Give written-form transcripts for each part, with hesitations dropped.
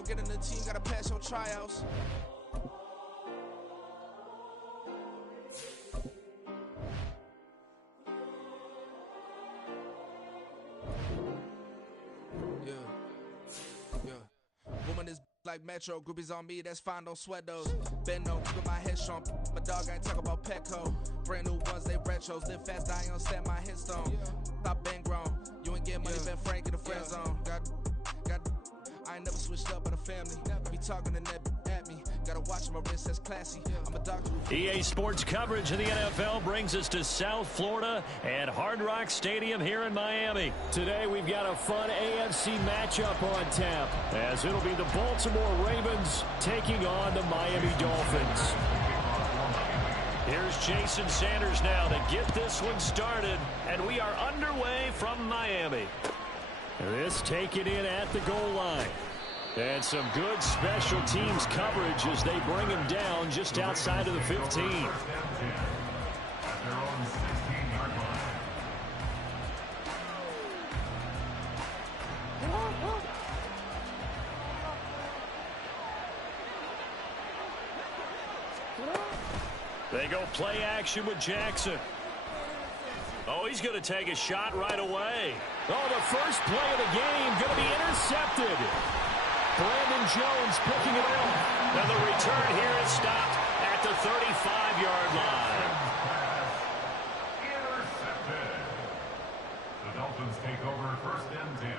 out, get in the team, gotta pass your tryouts. Woman is like Metro, groupies on me, that's fine, don't sweat those. Bend on, keeping my head strong. My dog ain't talk about Petco. Brand new ones, they retros. Live fast, I ain't on set my headstone. Stop been grown. You ain't getting money, Ben Frank in the friend zone. I ain't never switched up in a family. Be talking to net at me. Gotta watch my wrist, that's classy. I'm a doctor. EA Sports coverage of the NFL brings us to South Florida at Hard Rock Stadium here in Miami. Today we've got a fun AFC matchup on tap, as it'll be the Baltimore Ravens taking on the Miami Dolphins. Here's Jason Sanders now to get this one started, and we are underway from Miami. This taken in at the goal line. And some good special teams coverage as they bring him down just outside of the 15. They go play action with Jackson. Oh, he's going to take a shot right away. Oh, the first play of the game going to be intercepted. Brandon Jones picking it up. And the return here is stopped at the 35-yard line. Intercepted. The Dolphins take over first and 10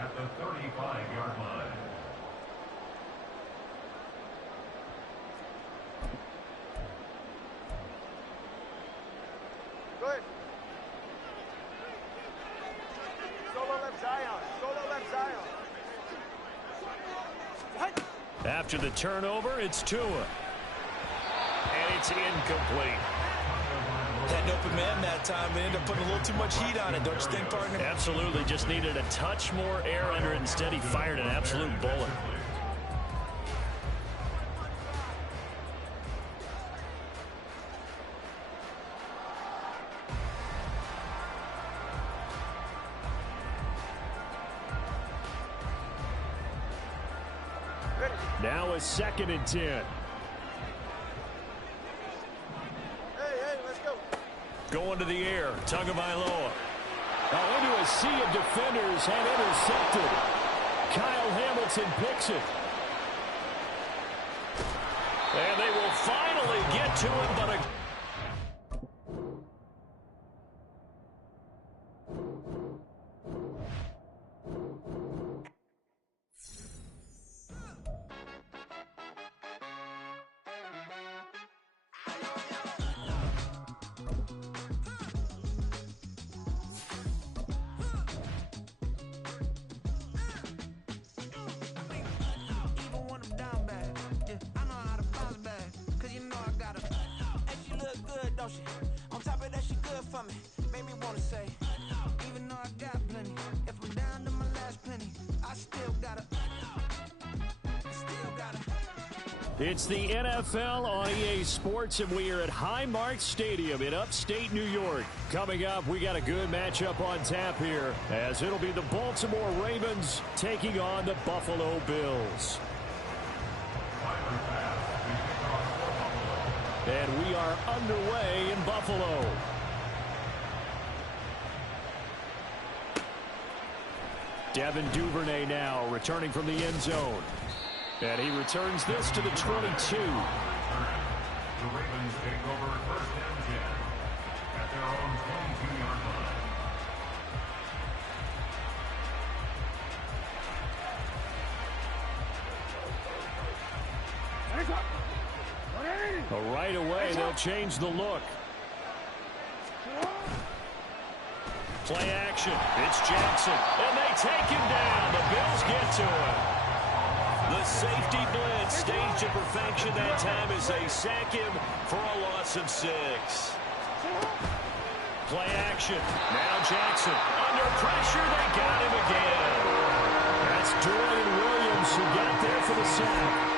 at the 35-yard line. Good. Solo left Zion. Solo left Zion. After the turnover, it's Tua. And it's incomplete. Had an open man that time. They ended up putting a little too much heat on it, don't you think, partner? Absolutely. Just needed a touch more air under it. Instead, he fired an absolute bullet. Now a 2nd and 10. Hey, let's go. Going to the air. Tagovailoa. Oh, into a sea of defenders and intercepted. Kyle Hamilton picks it. And they will finally get to him, but a... On top of that, she good for me. Made me wanna say, even though I got plenty, if I'm down to my last penny, I still gotta. It's the NFL on EA Sports, and we are at Highmark Stadium in upstate New York. Coming up, we got a good matchup on tap here, as it'll be the Baltimore Ravens taking on the Buffalo Bills. And we are underway in Buffalo. Devin Duvernay now returning from the end zone. And he returns this to the 22. The Ravens take over first and 10 at their own 22-yard line. Right away, they'll change the look. Play action. It's Jackson. And they take him down. The Bills get to him. The safety blitz staged to perfection that time as they sack him for a loss of 6. Play action. Now Jackson. Under pressure, they got him again. That's Dorian Williams who got there for the sack.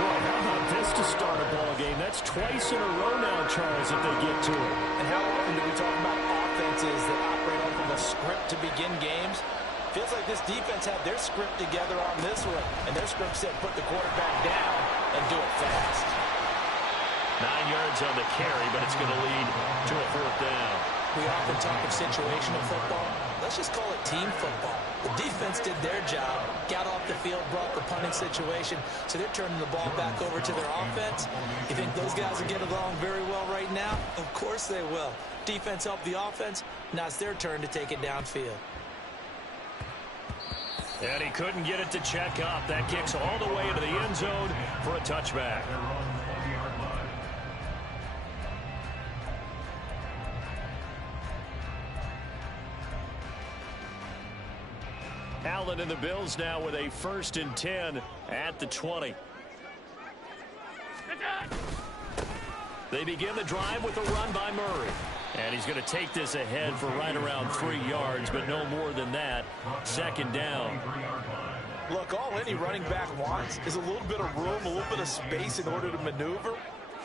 Boy, how about this to start a ball game? That's twice in a row now, Charles, if they get to it. And how often do we talk about offenses that operate off of a script to begin games? Feels like this defense had their script together on this one, and their script said put the quarterback down and do it fast. 9 yards on the carry, but it's going to lead to a 4th down. We often talk of situational football. Let's just call it team football. The defense did their job, got off the field, brought the punting situation, so they're turning the ball back over to their offense. You think those guys will get along very well right now? Of course they will. Defense helped the offense. Now it's their turn to take it downfield. And he couldn't get it to check up. That kicks all the way into the end zone for a touchback. Allen and the Bills now with a 1st and 10 at the 20. They begin the drive with a run by Murray. And he's going to take this ahead for right around 3 yards, but no more than that. 2nd down. Look, all any running back wants is a little bit of room, a little bit of space in order to maneuver.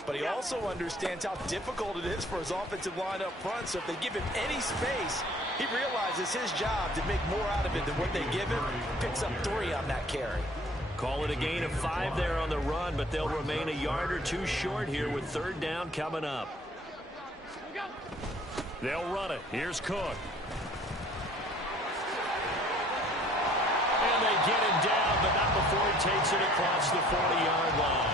But he also understands how difficult it is for his offensive line up front. So if they give him any space, he realizes his job to make more out of it than what they give him. Picks up 3 on that carry. Call it a gain of 5 there on the run, but they'll remain a yard or 2 short here with 3rd down coming up. They'll run it. Here's Cook. And they get him down, but not before he takes it across the 40-yard line.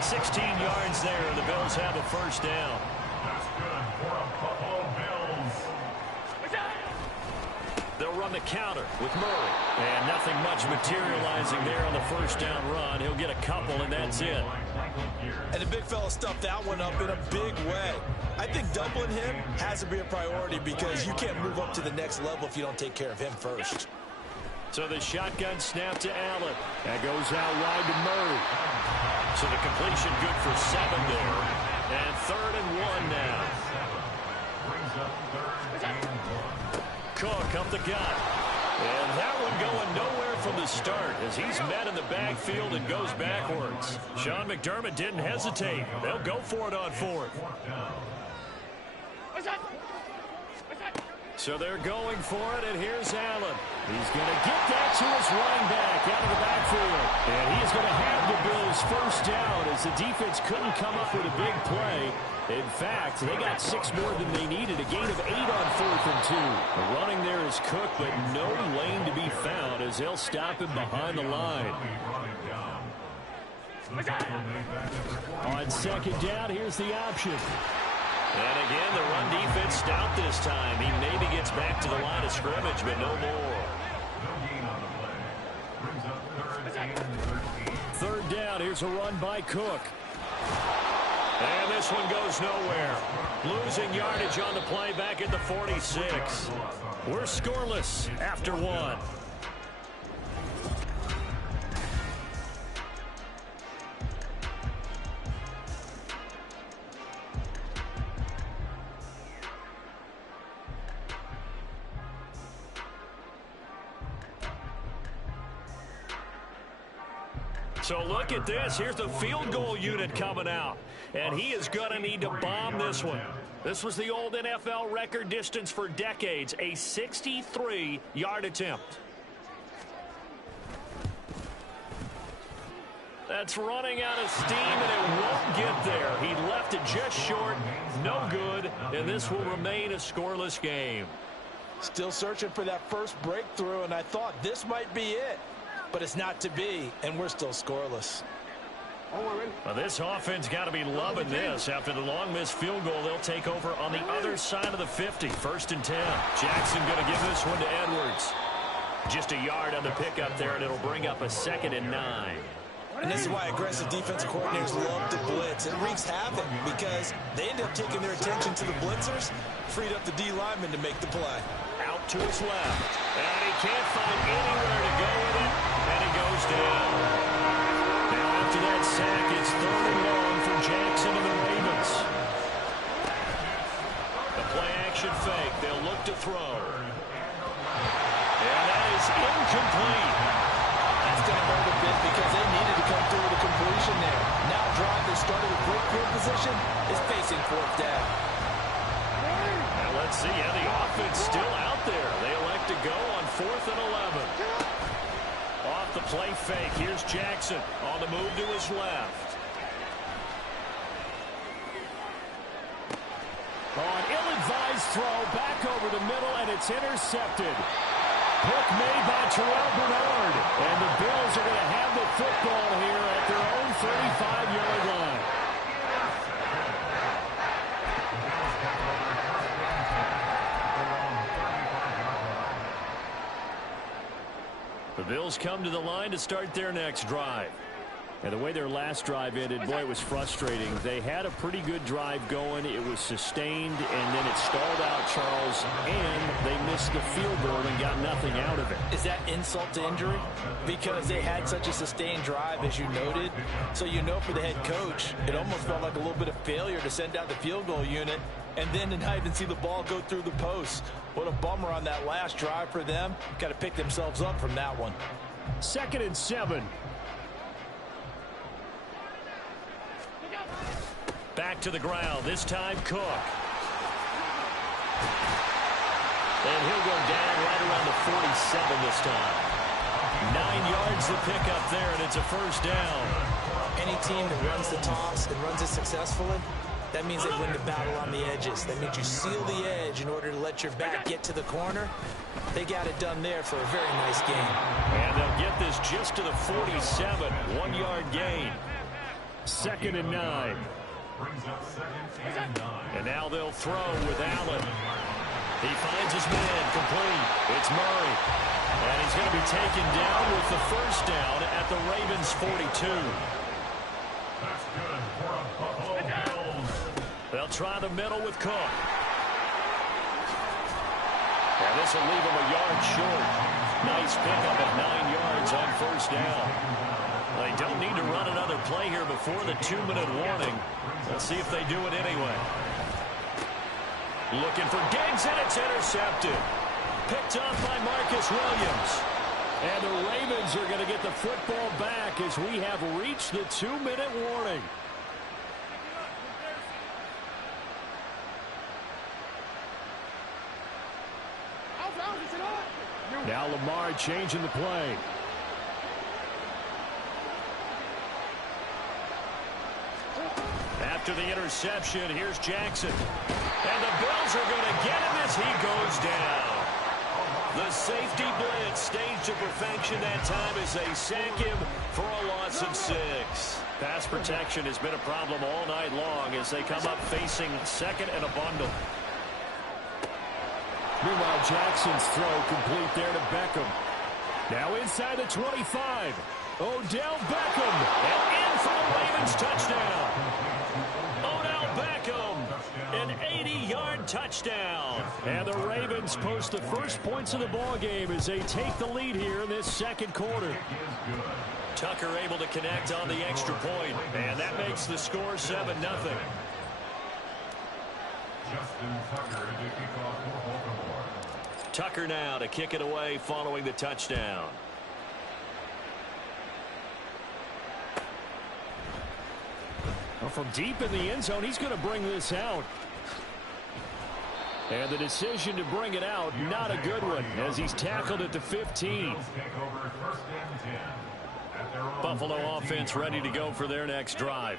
16 yards there, and the Bills have a 1st down. That's good for a Buffalo Bills. They'll run the counter with Murray. And nothing much materializing there on the 1st down run. He'll get a couple, and that's it. And the big fella stuffed that one up in a big way. I think doubling him has to be a priority because you can't move up to the next level if you don't take care of him first. So the shotgun snap to Allen. That goes out wide to Murray. So the completion good for 7 there. And 3rd and 1 now. Brings up 3rd and 1. Cook up the gut. And that one going nowhere from the start as he's met in the backfield and goes backwards. Sean McDermott didn't hesitate. They'll go for it on 4th. So they're going for it, and here's Allen. He's going to get that to his running back out of the backfield. And he is going to have the Bills 1st down as the defense couldn't come up with a big play. In fact, they got 6 more than they needed, a gain of 8 on 4th and 2. The running there is Cook, but no lane to be found as they'll stop him behind the line. On 2nd down, here's the option. And again, the run defense stout this time. He maybe gets back to the line of scrimmage, but no more. 3rd down, here's a run by Cook. And this one goes nowhere. Losing yardage on the play back at the 46. We're scoreless after 1. So look at this. Here's the field goal unit coming out. And he is going to need to bomb this one. This was the old NFL record distance for decades, a 63-yard attempt. That's running out of steam, and it won't get there. He left it just short, no good, and this will remain a scoreless game. Still searching for that first breakthrough, and I thought this might be it. But it's not to be, and we're still scoreless. Well, this offense got to be loving this. After the long missed field goal, they'll take over on the other side of the 50. 1st and 10. Jackson going to give this one to Edwards. Just a yard on the pickup there, and it'll bring up a 2nd and 9. And this is why aggressive defensive coordinators love to blitz. It wreaks havoc because they end up taking their attention to the blitzers, freed up the D lineman to make the play. Out to his left. And he can't find anywhere to go with it, and he goes down. Now after that sack, it's 3rd and long for Jackson and the Ravens. The play action fake. They'll look to throw. And that is incomplete. That's going to hurt a bit because they needed to come through with a completion there. Now a drive that started with great field position is facing 4th down. Now let's see. Yeah, the offense still out there. They elect to go on 4th and 11. Off the play fake. Here's Jackson on the move to his left. On ill-advised throw, back over the middle, and it's intercepted. Pick made by Terrell Bernard. And the Bills are going to have the football here at their own 35-yard line. The Bills come to the line to start their next drive. And the way their last drive ended, boy, it was frustrating. They had a pretty good drive going. It was sustained, and then it stalled out, Charles, and they missed the field goal and got nothing out of it. Is that insult to injury? Because they had such a sustained drive, as you noted. So you know for the head coach, it almost felt like a little bit of failure to send out the field goal unit and then to not even see the ball go through the post. What a bummer on that last drive for them. Got to pick themselves up from that one. 2nd and 7. Back to the ground, this time Cook. And he'll go down right around the 47 this time. 9 yards to pick up there, and it's a first down. Any team that runs the toss and runs it successfully, that means they win the battle on the edges. That means you seal the edge in order to let your back get to the corner. They got it done there for a very nice gain. And they'll get this just to the 47, 1-yard gain. 2nd and 9. And now they'll throw with Allen. He finds his man complete. It's Murray. And he's going to be taken down with the first down at the Ravens' 42. That's good for a Buffalo Bills. They'll try the middle with Cook. And this will leave him a yard short. Nice pickup at 9 yards on first down. They don't need to run another play here before the 2-minute warning. Let's see if they do it anyway. Looking for Diggs, and it's intercepted. Picked up by Marcus Williams. And the Ravens are going to get the football back as we have reached the 2-minute warning. Now Lamar changing the play. After the interception, here's Jackson. And the Bills are going to get him as he goes down. The safety blitz staged to perfection that time as they sack him for a loss of 6. Pass protection has been a problem all night long as they come up facing 2nd and a bundle. Meanwhile, Jackson's throw complete there to Beckham. Now inside the 25. Odell Beckham. And in for the Ravens touchdown. Odell Beckham. An 80-yard touchdown. And the Ravens post the first points of the ballgame as they take the lead here in this second quarter. Tucker able to connect on the extra point. And that makes the score 7-0. Justin Tucker to kick off for Baltimore. Tucker now to kick it away following the touchdown. Well, from deep in the end zone, he's going to bring this out. And the decision to bring it out, not a good one, as he's tackled at the 15. Buffalo offense ready to go for their next drive.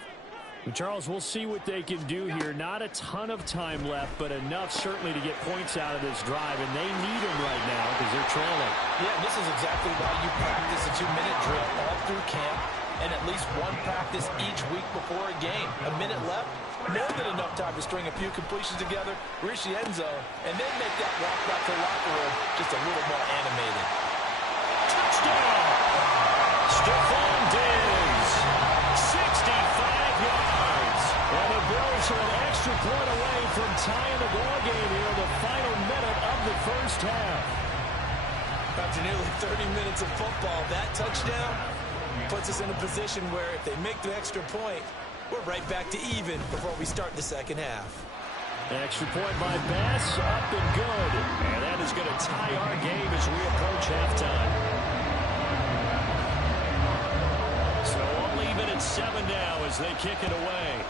Charles, we'll see what they can do here. Not a ton of time left, but enough certainly to get points out of this drive, and they need them right now because they're trailing. Yeah, this is exactly why you practice a 2-minute drill all through camp and at least one practice each week before a game. A minute left, more than enough time to string a few completions together, reach the end zone, and then make that walk back to the locker room just a little more animated. Touchdown! Stephon Diggs, 65 yards. And the Bills are an extra point away from tying the ball game here in the final minute of the first half. After nearly 30 minutes of football, that touchdown puts us in a position where if they make the extra point, we're right back to even before we start the second half. Extra point by Bass, up and good. And that is going to tie our game as we approach halftime. So only even at 7 now as they kick it away.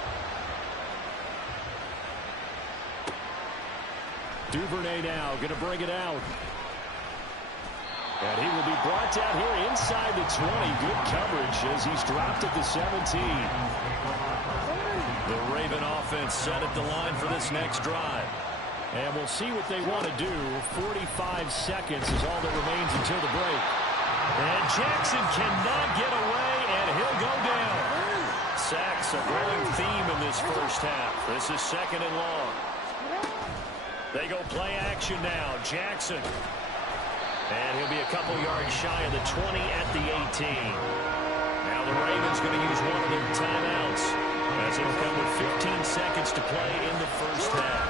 Duvernay now going to bring it out. And he will be brought down here inside the 20. Good coverage as he's dropped at the 17. The Raven offense set at the line for this next drive. And we'll see what they want to do. 45 seconds is all that remains until the break. And Jackson cannot get away, and he'll go down. Sacks a growing theme in this first half. This is second and long. They go play action now. Jackson. And he'll be a couple yards shy of the 20 at the 18. Now the Ravens going to use one of their timeouts as it'll come with 15 seconds to play in the first half.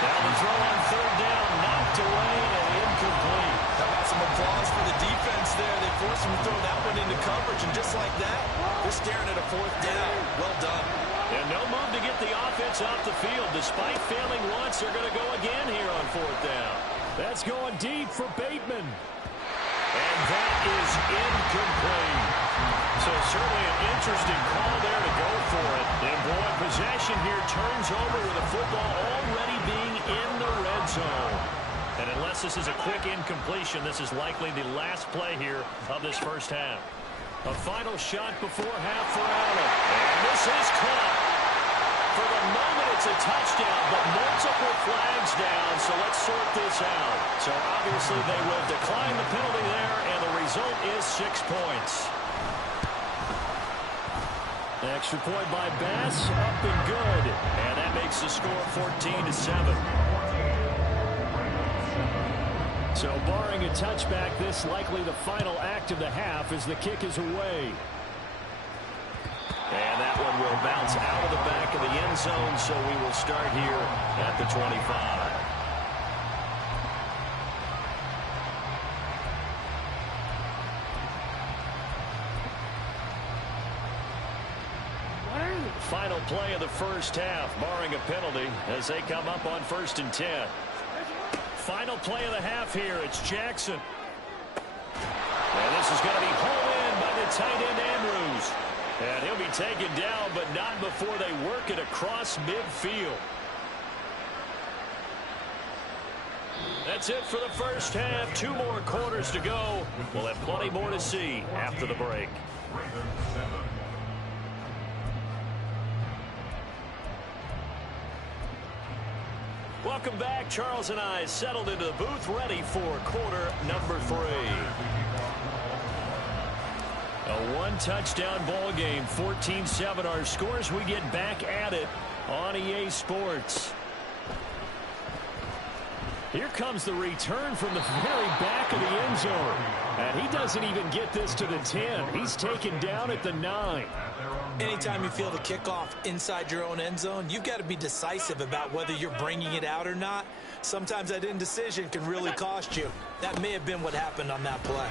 Now the throw on third down, knocked away and incomplete. How about some applause for the defense there? They forced him to throw that one into coverage, and just like that, they're staring at a fourth down. Well done. And no move to get the offense off the field. Despite failing once, they're going to go again here on fourth down. That's going deep for Bateman. And that is incomplete. So certainly an interesting call there to go for it. And boy, possession here turns over with the football already being in the red zone. And unless this is a quick incompletion, this is likely the last play here of this first half. A final shot before half for Allen. And this is caught. For the moment, it's a touchdown, but multiple flags down, so let's sort this out. So obviously they will decline the penalty there, and the result is 6 points. Extra point by Bass, up and good. And that makes the score 14-7. So barring a touchback, this likely the final act of the half as the kick is away. And that one will bounce out of the back of the end zone, so we will start here at the 25. Final play of the first half, barring a penalty, as they come up on 1st and 10. Final play of the half here, it's Jackson. And this is going to be pulled in by the tight end Andrews. And he'll be taken down, but not before they work it across midfield. That's it for the first half. 2 more quarters to go. We'll have plenty more to see after the break. Welcome back. Charles and I settled into the booth, ready for quarter number 3. A 1-touchdown ball game, 14-7 our scores. We get back at it on EA Sports. Here comes the return from the very back of the end zone. And he doesn't even get this to the 10. He's taken down at the 9. Anytime you feel the kickoff inside your own end zone, you've got to be decisive about whether you're bringing it out or not. Sometimes that indecision can really cost you. That may have been what happened on that play.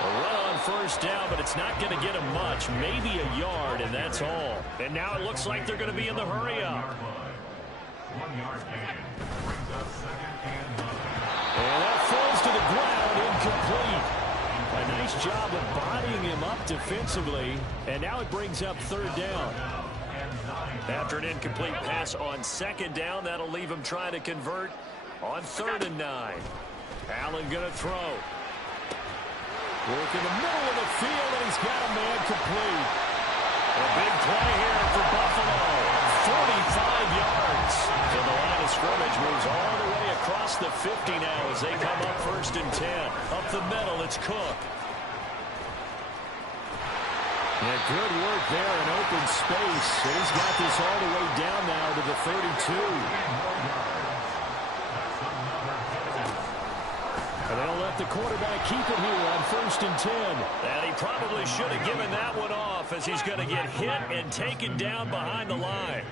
A run on first down, but it's not going to get him much. Maybe a yard, and that's all. And now it looks like they're going to be in the hurry-up. 1 yard gain brings us 2nd and 9. And that falls to the ground, incomplete. A nice job of bodying him up defensively, and now it brings up 3rd down. After an incomplete pass on 2nd down, that'll leave him trying to convert on 3rd and 9. Allen going to throw. Work in the middle of the field, and he's got a man complete. A big play here for Buffalo. 45 yards. So the line of scrimmage moves all the way across the 50 now as they come up 1st and 10. Up the middle, it's Cook. Yeah, good work there in open space. And he's got this all the way down now to the 32. And they'll let the quarterback keep it here on 1st and 10. And he probably should have given that one off as he's going to get hit and taken down behind the line.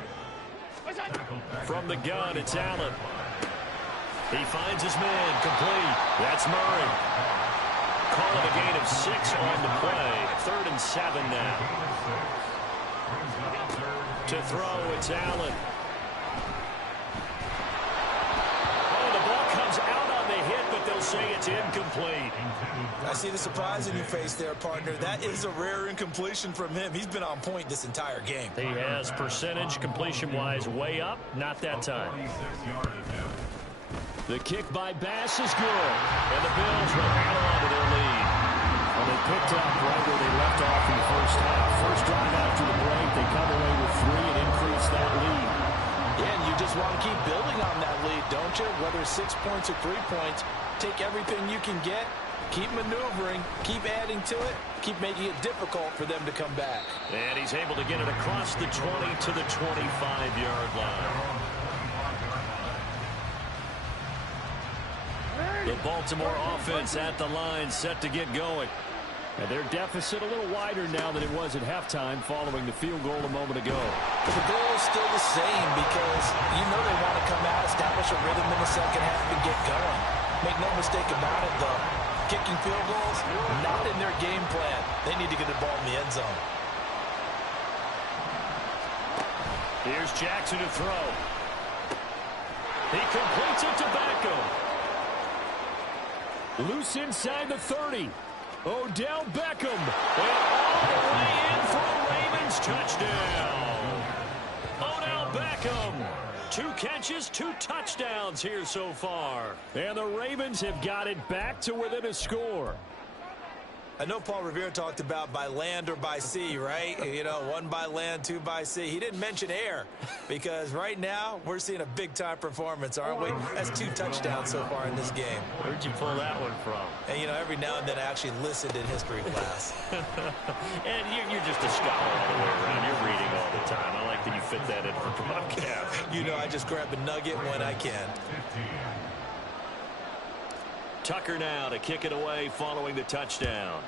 From the gun, it's Allen. He finds his man, complete. That's Murray. Call it a gain of 6 on the play. 3rd and 7 now. To throw, it's Allen. Oh, the ball comes out on the hit, but they'll say it's incomplete. I see the surprise in your face there, partner. That is a rare incompletion from him. He's been on point this entire game. He has percentage completion-wise way up. Not that time. The kick by Bass is good. And the Bills will hang on to their lead. Well, they picked up right where they left off in the first half. First drive after the break, they come away with 3 and increase that lead. Yeah, and you just want to keep building on that lead, don't you? Whether it's 6 points or 3 points, take everything you can get, keep maneuvering, keep adding to it, keep making it difficult for them to come back. And he's able to get it across the 20 to the 25-yard line. The Baltimore offense at the line, set to get going. And their deficit a little wider now than it was at halftime following the field goal a moment ago. But the goal is still the same because you know they want to come out, establish a rhythm in the second half, and get going. Make no mistake about it, though. Kicking field goals, not in their game plan. They need to get the ball in the end zone. Here's Jackson to throw. He completes it to Beckham. Loose inside the 30. Odell Beckham. And all the way in for a Ravens touchdown. Odell Beckham. 2 catches, 2 touchdowns here so far. And the Ravens have got it back to within a score. I know Paul Revere talked about by land or by sea, right? You know, 1 by land, 2 by sea. He didn't mention air because right now we're seeing a big-time performance, aren't we? That's 2 touchdowns so far in this game. Where'd you pull that one from? And, you know, every now and then I actually listened in history class. And you're just a scholar all the way around. You're reading all the time. I like that you fit that in for broadcast. You know, I just grab a nugget when I can. Tucker now to kick it away following the touchdown.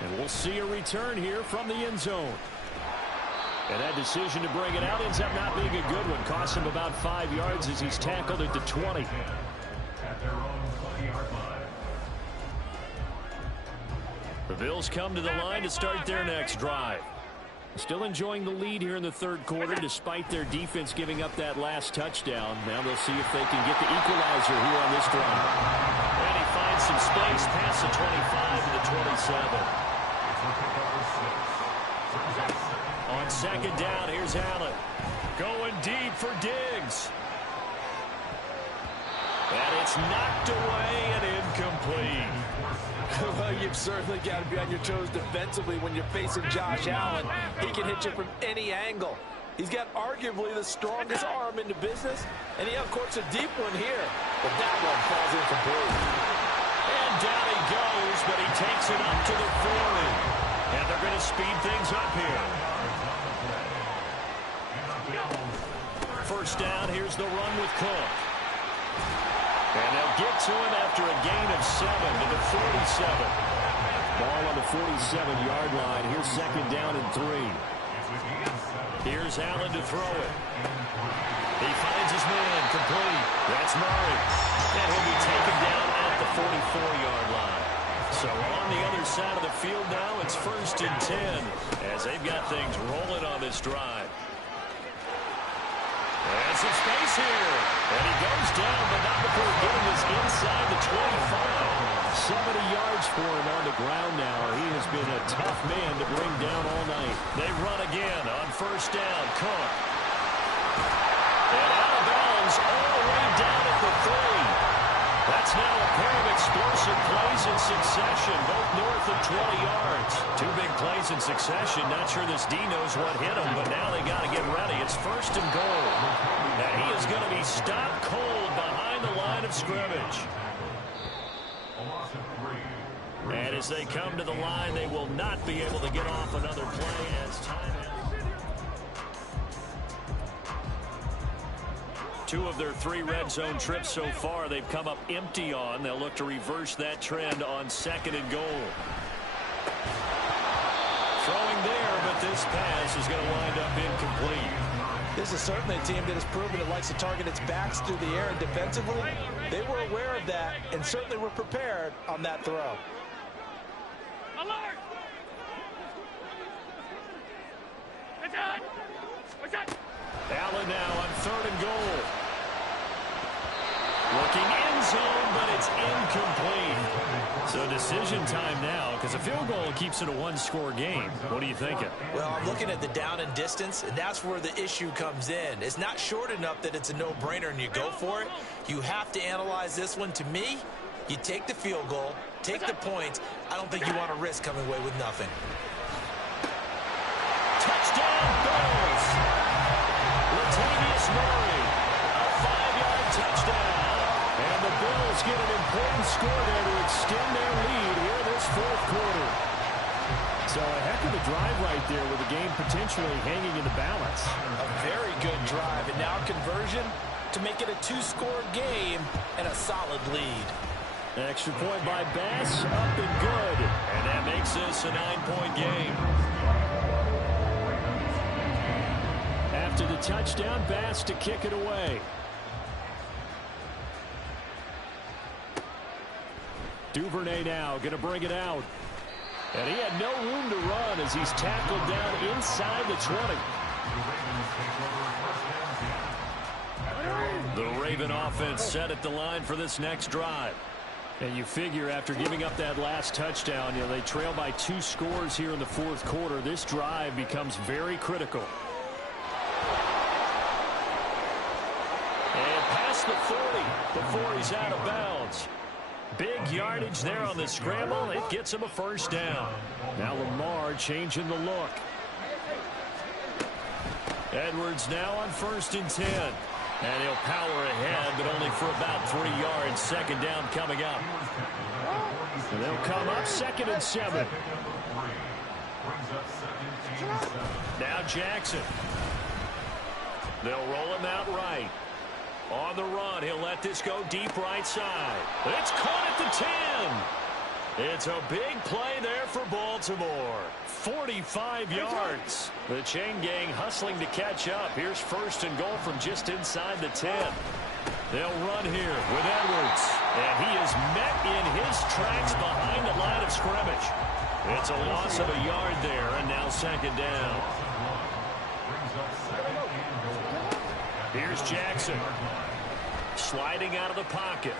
And we'll see a return here from the end zone. And that decision to bring it out ends up not being a good one. Costs him about 5 yards as he's tackled at the 20. At their own 20-yard line. The Bills come to the line to start their next drive. Still enjoying the lead here in the third quarter despite their defense giving up that last touchdown. Now they'll see if they can get the equalizer here on this drive. And he finds some space past the 25 to the 27. On second down, here's Allen. Going deep for Diggs. And it's knocked away and incomplete. Well, you've certainly got to be on your toes defensively when you're facing Josh Allen. He can hit you from any angle. He's got arguably the strongest arm in the business, and he uncorks a deep one here. But that one falls incomplete. And down he goes, but he takes it up to the 40. And they're going to speed things up here. First down, here's the run with Cook. And they'll get to him after a gain of 7 to the 47. Ball on the 47-yard line. Here's second down and 3. Here's Allen to throw it. He finds his man complete. That's Murray. And he'll be taken down at the 44-yard line. So on the other side of the field now, it's 1st and 10 as they've got things rolling on this drive. And some space here. And he goes down, but not before getting us inside the 25. 70 yards for him on the ground now. He has been a tough man to bring down all night. They run again on first down. Cook. And out of bounds all the way down at the 3. That's now a pair of explosive plays in succession, both north of 20 yards. 2 big plays in succession. Not sure this D knows what hit him, but now they got to get ready. It's 1st and goal. And he is going to be stopped cold behind the line of scrimmage. And as they come to the line, they will not be able to get off another play as time. 2 of their 3 red zone trips so far, they've come up empty on. They'll look to reverse that trend on 2nd and goal. Throwing there, but this pass is going to wind up incomplete. This is certainly a team that has proven it likes to target its backs through the air and defensively. They were aware of that and certainly were prepared on that throw. Alert! What's that? Allen now on 3rd and goal. It's incomplete. So decision time now, because a field goal keeps it a one-score game. What are you thinking? Well, I'm looking at the down and distance, and that's where the issue comes in. It's not short enough that it's a no-brainer and you go for it. You have to analyze this one. To me, you take the field goal, take the points. I don't think you want to risk coming away with nothing. Touchdown, Bills. Latavius Murray, a 5-yard touchdown. And the Bills get an important score there to extend their lead here this fourth quarter. So a heck of a drive right there with the game potentially hanging in the balance. A very good drive, and now conversion to make it a 2-score game and a solid lead. Extra point by Bass, up and good. And that makes this a 9-point game. After the touchdown, Bass to kick it away. Duvernay now going to bring it out. And he had no room to run as he's tackled down inside the 20. The Raven offense set at the line for this next drive. And you figure after giving up that last touchdown, they trail by 2 scores here in the fourth quarter. This drive becomes very critical. And past the 40 before he's out of bounds. Big yardage there on the scramble. It gets him a first down. Now Lamar changing the look. Edwards now on 1st and 10. And he'll power ahead, but only for about 3 yards. Second down coming up. And they'll come up 2nd and 7. Now Jackson. They'll roll him out right. On the run, he'll let this go deep right side. It's caught at the 10. It's a big play there for Baltimore. 45 yards. The chain gang hustling to catch up. Here's 1st and goal from just inside the 10. They'll run here with Edwards. And he is met in his tracks behind the line of scrimmage. It's a loss of a yard there, and now 2nd down. Here's Jackson. Sliding out of the pocket.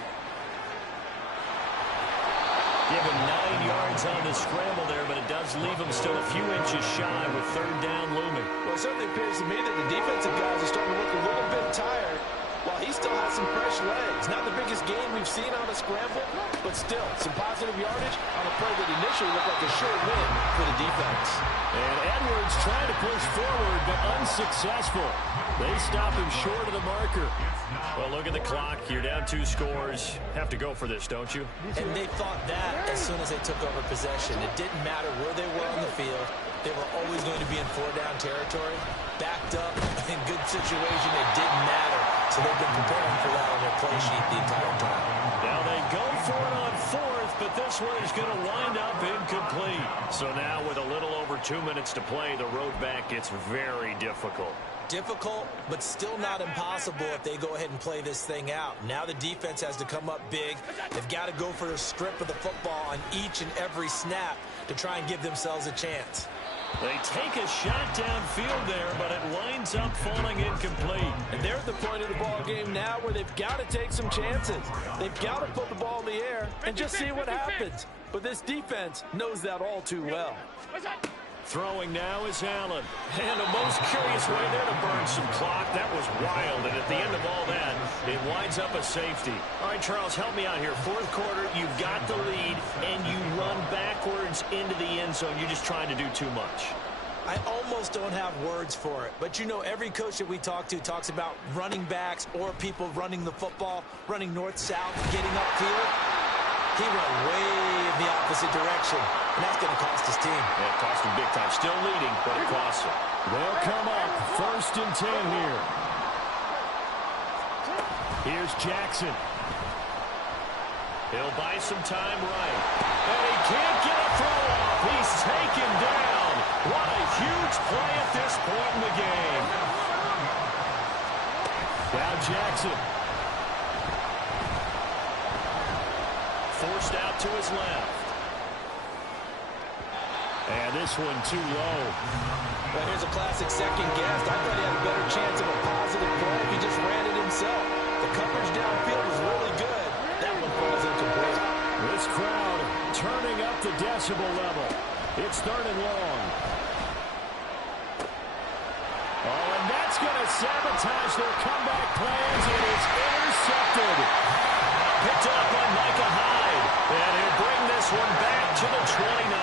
Give him 9 yards on the scramble there, but it does leave him still a few inches shy with 3rd down looming. Well, it certainly appears to me that the defensive guys are starting to look a little bit tired while he still has some fresh legs. Not the biggest gain we've seen on a scramble, but still some positive yardage on a play that initially looked like a sure win for the defense. And Edwards trying to push forward, but unsuccessful. They stop him short of the marker. Well, look at the clock. You're down 2 scores. Have to go for this, don't you? And they thought that as soon as they took over possession. It didn't matter where they were on the field. They were always going to be in 4-down territory. Backed up, in good situation, it didn't matter. So they've been preparing for that on their play sheet the entire time. Now they go for it on 4th, but this one is going to wind up incomplete. So now with a little over 2 minutes to play, the road back gets very difficult. Difficult, but still not impossible if they go ahead and play this thing out. Now the defense has to come up big. They've got to go for a strip of the football on each and every snap to try and give themselves a chance. They take a shot downfield there, but it winds up falling incomplete. And they're at the point of the ball game now where they've got to take some chances. They've got to put the ball in the air and just see what happens. But this defense knows that all too well. Throwing now is Allen. And a most curious way there to burn some clock. That was wild, and at the end of all that, it winds up a safety. All right, Charles, help me out here. Fourth quarter, you've got the lead, and you run backwards into the end zone. You're just trying to do too much. I almost don't have words for it. But, you know, every coach that we talk to talks about running backs or people running the football, running north-south, getting upfield. He went way in the opposite direction, and that's going to cost his team. Yeah, it cost him big time. Still leading, but it costs him. They'll come up 1st and 10 here. Here's Jackson. He'll buy some time right. And he can't get a throw off. He's taken down. What a huge play at this point in the game. Now Jackson. Forced out to his left. And this one too low. Well, here's a classic second guess. I thought he had a better chance of a positive play if he just ran it himself. The coverage downfield was really good. That one falls into decibel level. It's 3rd and long. Oh, and that's going to sabotage their comeback plans. It is intercepted. Picked up by Micah Hyde. And he'll bring this one back to the 29.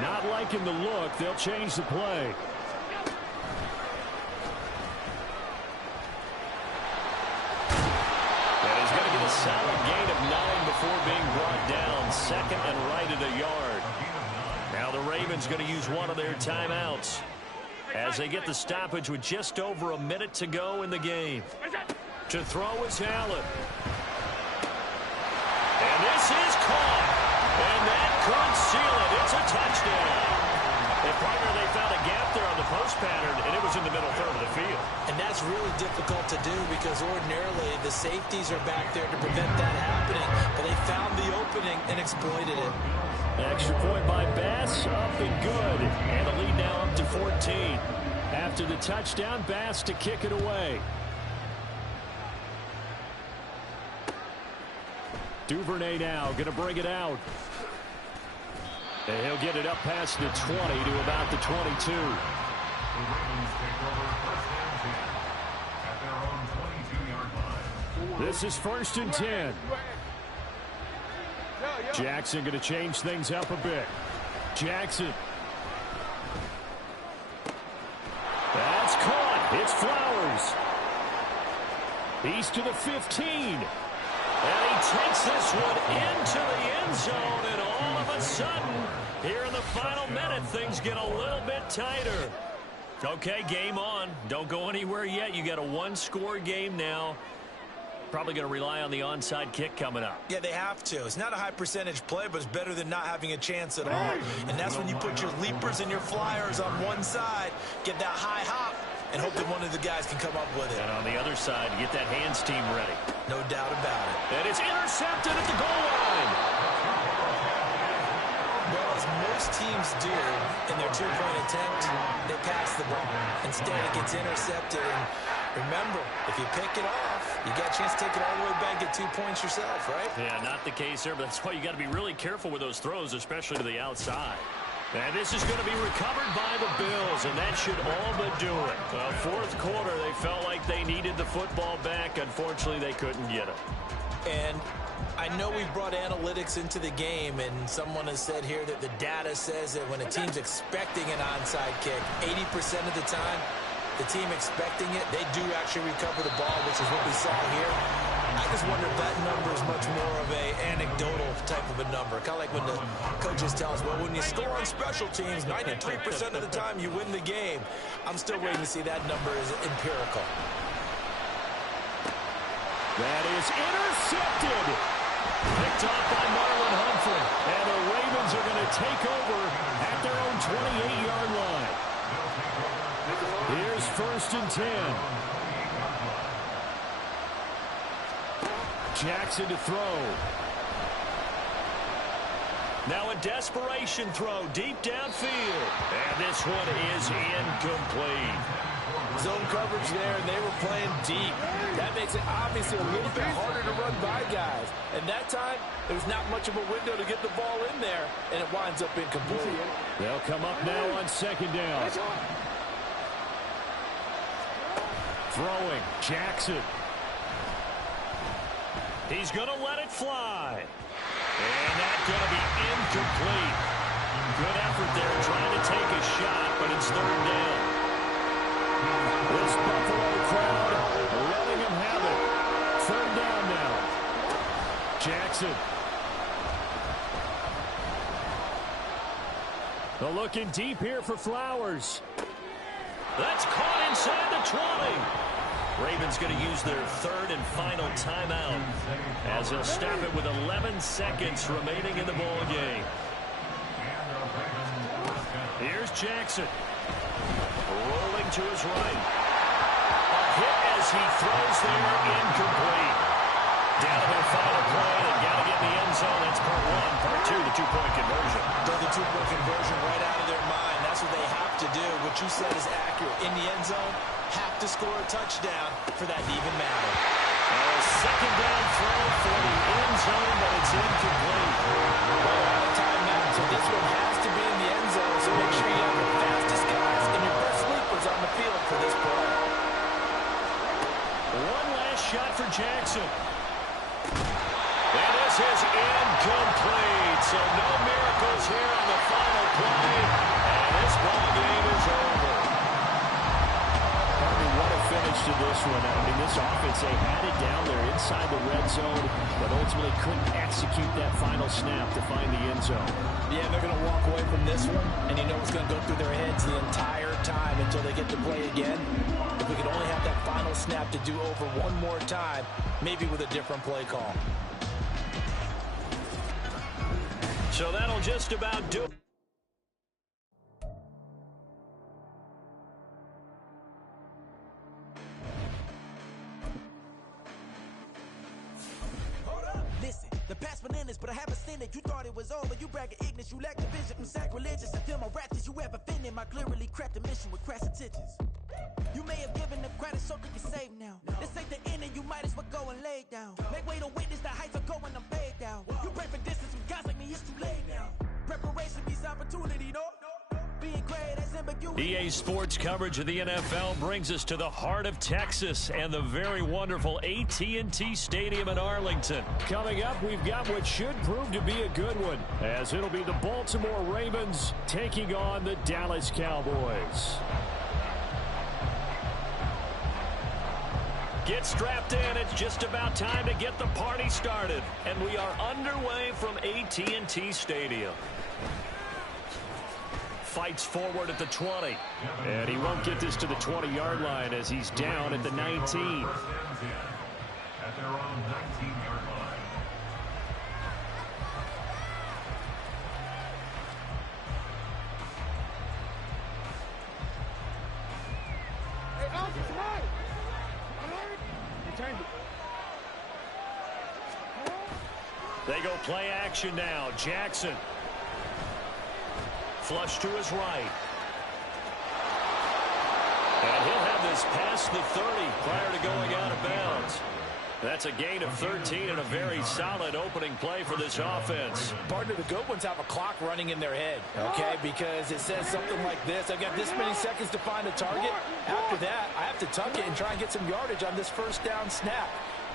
Not liking the look. They'll change the play. And he's going to get a solid gain of 9 before being brought down. 2nd and right at a yard. Now the Ravens going to use one of their timeouts as they get the stoppage with just over a minute to go in the game. To throw is Allen. And this is caught. And that could seal it. It's a touchdown. And partner, they found a gap there on the post pattern, and it was in the middle third of the field. And that's really difficult to do because ordinarily the safeties are back there to prevent that happening. But they found the opening and exploited it. Extra point by Bass, up and good. And the lead now up to 14. After the touchdown, Bass to kick it away. Duvernay now going to bring it out. And he'll get it up past the 20 to about the 22. The Ravens take over 1st and 10 at their own 22-yard line. This is 1st and 10. Jackson going to change things up a bit. Jackson. That's caught. It's Flowers. He's to the 15. And he takes this one into the end zone, and all of a sudden, here in the final minute, things get a little bit tighter. Okay, game on. Don't go anywhere yet. You got a one-score game now. Probably going to rely on the onside kick coming up. Yeah, they have to. It's not a high percentage play, but it's better than not having a chance at all. And that's when you put your leapers and your flyers on one side, get that high hop, and hope that one of the guys can come up with it. And on the other side, get that hands team ready. No doubt about it. And it's intercepted at the goal line. Well, as most teams do in their two-point attempt, they pass the ball. Instead, it gets intercepted. And remember, if you pick it off, you got a chance to take it all the way back, get 2 points yourself, right? Yeah, not the case there, but that's why you got to be really careful with those throws, especially to the outside. And this is going to be recovered by the Bills, and that should all but do it. Fourth quarter, they felt like they needed the football back. Unfortunately, they couldn't get it. And I know we've brought analytics into the game, and someone has said here that the data says that when a team's expecting an onside kick, 80% of the time, the team expecting it, they do actually recover the ball, which is what we saw here. I just wonder if that number is much more of a anecdotal type of a number. Kind of like when the coaches tell us, well, when you score on special teams, 93% of the time you win the game. I'm still waiting to see that number is empirical. That is intercepted. Picked off by Marlon Humphrey. And the Ravens are going to take over at their own 28-yard line. Here's 1st and 10. Jackson to throw. Now a desperation throw deep downfield. And this one is incomplete. Zone coverage there, and they were playing deep. That makes it obviously a little bit harder to run by guys. And that time, there was not much of a window to get the ball in there, and it winds up incomplete. They'll come up now on 2nd down. Throwing, Jackson. He's going to let it fly. And that's going to be incomplete. Good effort there trying to take a shot, but it's 3rd down. This Buffalo crowd letting him have it. 3rd down now. Jackson. They're looking deep here for Flowers. That's caught inside the 20. Ravens going to use their 3rd and final timeout as they'll stop it with 11 seconds remaining in the ball game. Here's Jackson. Rolling to his right. A hit as he throws there, incomplete. Down to their final play, and got to get in the end zone. That's part 1. Part 2, the two-point conversion. Throw the two-point conversion right out of their mind. That's what they have to do. What you said is accurate. In the end zone, have to score a touchdown for that to even matter. A second down throw for the end zone, but it's incomplete. Well, they're out of timeout, so this one has to be in the end zone, so make sure you have the fastest guys and your best sleepers on the field for this play. One last shot for Jackson. And this is incomplete, so no miracles here on the final play, and this ball game is over. What a finish to this one. I mean, this offense, they had it down there inside the red zone, but ultimately couldn't execute that final snap to find the end zone. Yeah, they're going to walk away from this one, and you know what's going to go through their heads the entire time until they get to play again. If we could only have that final snap to do over one more time, maybe with a different play call. So that'll just about do it. Listen, the past bananas, but I haven't seen it. You thought it was over. You bragging ignorance. You lack the vision. I'm sacrilegious. I feel my wrath as you ever offended. My clearly cracked the mission with crass intentions. You may have given the credit so that you're safe now. This ain't the end and you might as well go and lay down. Make way to witness the heights are going, I'm paid down. You pray for distance with guys like me, it's too late now. Preparation means opportunity, no? Being great as ambiguity. EA Sports coverage of the NFL brings us to the heart of Texas and the very wonderful AT&T Stadium in Arlington. Coming up, we've got what should prove to be a good one, as it'll be the Baltimore Ravens taking on the Dallas Cowboys. Get strapped in. It's just about time to get the party started. And we are underway from AT&T Stadium. Fights forward at the 20. And he won't get this to the 20-yard line as he's down at the 19. At their own 19-yard line. Hey, Alex, come on! They go play action now. Jackson. Flush to his right. And he'll have this past the 30 prior to going out of bounds. That's a gain of 13 and a very solid opening play for this offense. Partner, the good ones have a clock running in their head, okay? Because it says something like this. I've got this many seconds to find a target. After that, I have to tuck it and try and get some yardage on this first down snap.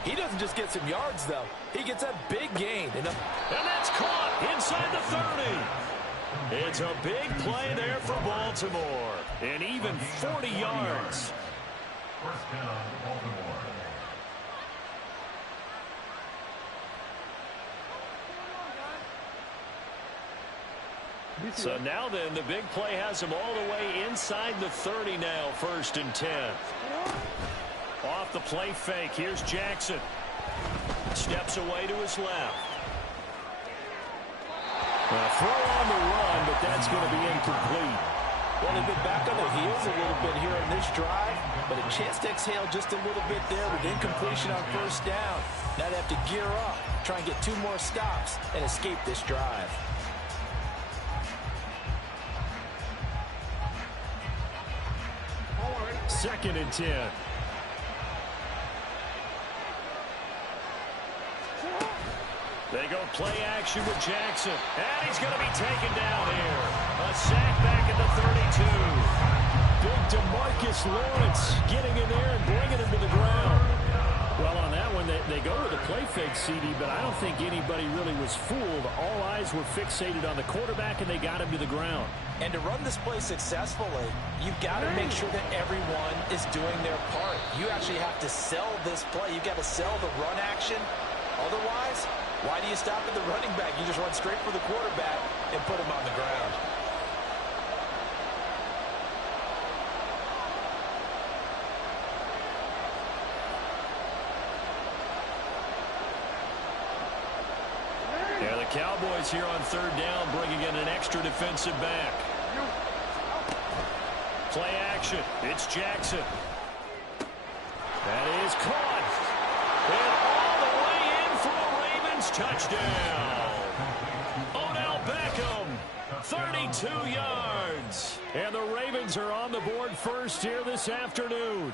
He doesn't just get some yards, though. He gets a big gain. And that's caught inside the 30. It's a big play there for Baltimore. And even 40 yards. First down, Baltimore. So now then, the big play has him all the way inside the 30 now, 1st and 10. Off the play fake, here's Jackson. Steps away to his left. A throw on the run, but that's going to be incomplete. Well, they've been back on their heels a little bit here in this drive, but a chance to exhale just a little bit there with incompletion on first down. Now they have to gear up, try and get 2 more stops, and escape this drive. Second and 10. They go play action with Jackson. And he's going to be taken down here. A sack back at the 32. Big DeMarcus Lawrence getting in there and bringing him to the ground. Well, on that one, they go with a play fake, CD, but I don't think anybody really was fooled. All eyes were fixated on the quarterback, and they got him to the ground. And to run this play successfully, you've got to make sure that everyone is doing their part. You actually have to sell this play. You've got to sell the run action. Otherwise, why do you stop at the running back? You just run straight for the quarterback and put him on the ground. Yeah, the Cowboys here on 3rd down, bringing in an extra defensive back. Play action. It's Jackson. That is caught. And all the way in for a Ravens touchdown. Odell Beckham 32 yards. And the Ravens are on the board first here this afternoon.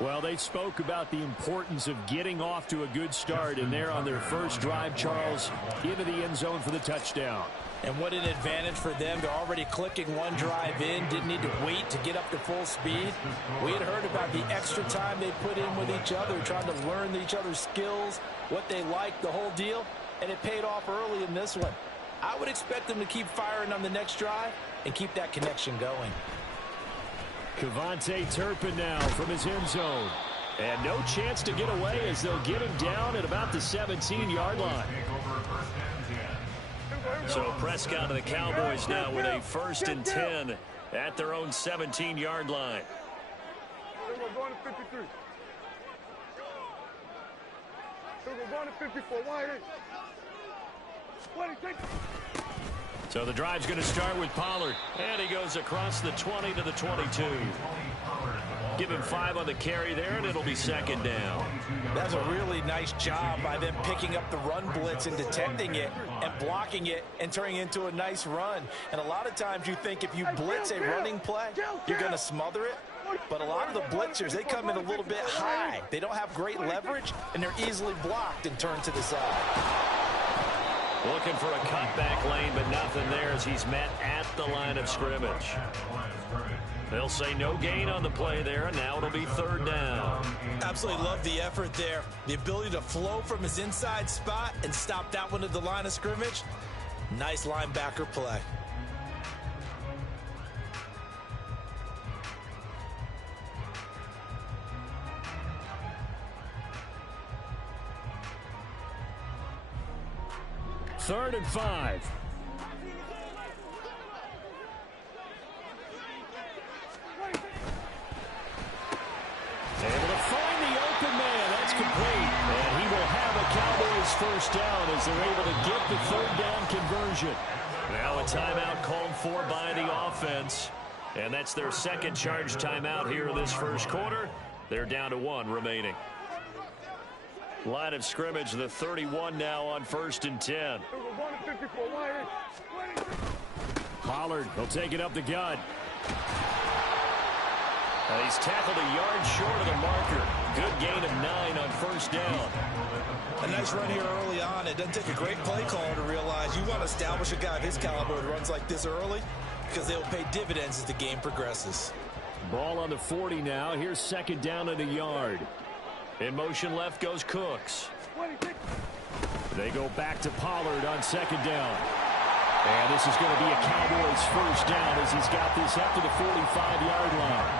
Well, they spoke about the importance of getting off to a good start, and they're on their first drive, Charles, into the end zone for the touchdown. And what an advantage for them. They're already clicking one drive in, didn't need to wait to get up to full speed. We had heard about the extra time they put in with each other, trying to learn each other's skills, what they liked, the whole deal, and it paid off early in this one. I would expect them to keep firing on the next drive and keep that connection going. Kevontae Turpin now from his end zone. And no chance to get away as they'll get him down at about the 17-yard line. So Prescott and the Cowboys now with a 1st and 10 at their own 17-yard line. We're going to 53. We're going to 54. Wide eight. So the drive's going to start with Pollard. And he goes across the 20 to the 22. Give him 5 on the carry there, and it'll be 2nd down. That's a really nice job by them picking up the run blitz and detecting it and blocking it and turning it into a nice run. And a lot of times you think if you blitz a running play, you're going to smother it. But a lot of the blitzers, they come in a little bit high. They don't have great leverage, and they're easily blocked and turned to the side. Looking for a cutback lane, but nothing there as he's met at the line of scrimmage. They'll say no gain on the play there, and now it'll be 3rd down. Absolutely love the effort there. The ability to flow from his inside spot and stop that one at the line of scrimmage. Nice linebacker play. Third and 5. Able to find the open man. That's complete. And he will have a Cowboys 1st down as they're able to get the 3rd down conversion. Now a timeout called for by the offense. And that's their 2nd charge timeout here in this 1st quarter. They're down to 1 remaining. Line of scrimmage, the 31 now on 1st and 10. Pollard will take it up the gut. And he's tackled a yard short of the marker. Good gain of 9 on 1st down. A nice run here early on. It doesn't take a great play caller to realize you want to establish a guy of his caliber who runs like this early because they will pay dividends as the game progresses. Ball on the 40 now. Here's 2nd down and a yard. In motion left goes Cooks. They go back to Pollard on 2nd down. And this is going to be a Cowboys 1st down as he's got this up to the 45-yard line.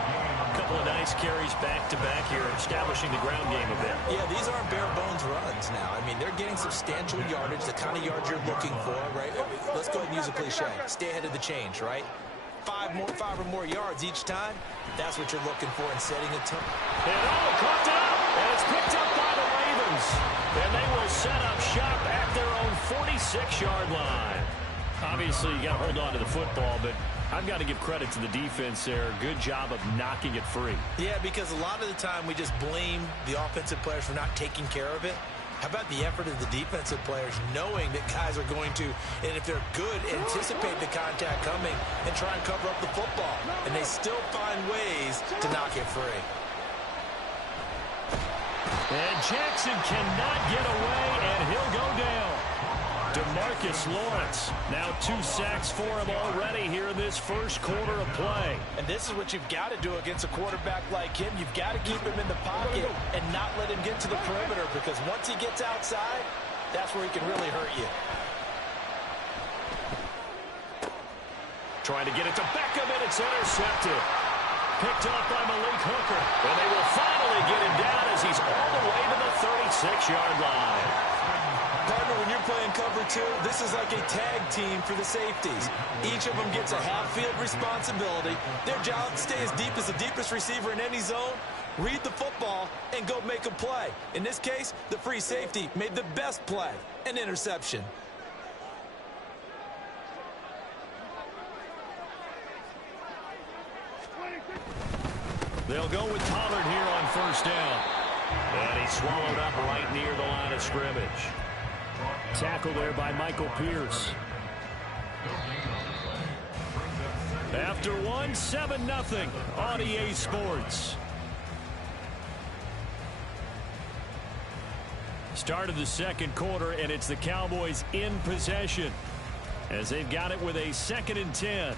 A couple of nice carries back-to-back here, establishing the ground game a bit. Yeah, these aren't bare-bones runs now. I mean, they're getting substantial yardage, the kind of yards you're looking for, right? Let's go ahead and use a cliche. Stay ahead of the change, right? 5 or more yards each time. That's what you're looking for in setting a tone. And caught up, and it's picked up by the Ravens. And they will set up shop at their own 46-yard line. Obviously, you got to hold on to the football, but I've got to give credit to the defense there. Good job of knocking it free. Yeah, because a lot of the time we just blame the offensive players for not taking care of it. How about the effort of the defensive players knowing that guys are going to, and if they're good, anticipate the contact coming and try and cover up the football. And they still find ways to knock it free. And Jackson cannot get away, and he'll go down. DeMarcus Lawrence, now 2 sacks for him already here in this 1st quarter of play. And this is what you've got to do against a quarterback like him. You've got to keep him in the pocket and not let him get to the perimeter, because once he gets outside, that's where he can really hurt you. Trying to get it to Beckham, and it's intercepted. Picked off by Malik Hooker. And they will finally get him down as he's all the way to the 36-yard line. Partner, when you're playing cover 2, this is like a tag team for the safeties. Each of them gets a half-field responsibility. Their job, stay as deep as the deepest receiver in any zone, read the football, and go make a play. In this case, the free safety made the best play, an interception. They'll go with Pollard here on 1st down. And he's swallowed up right near the line of scrimmage. Tackle there by Michael Pierce. After one, 7-0 on EA Sports. Start of the second quarter, and it's the Cowboys in possession as they've got it with a 2nd and 10.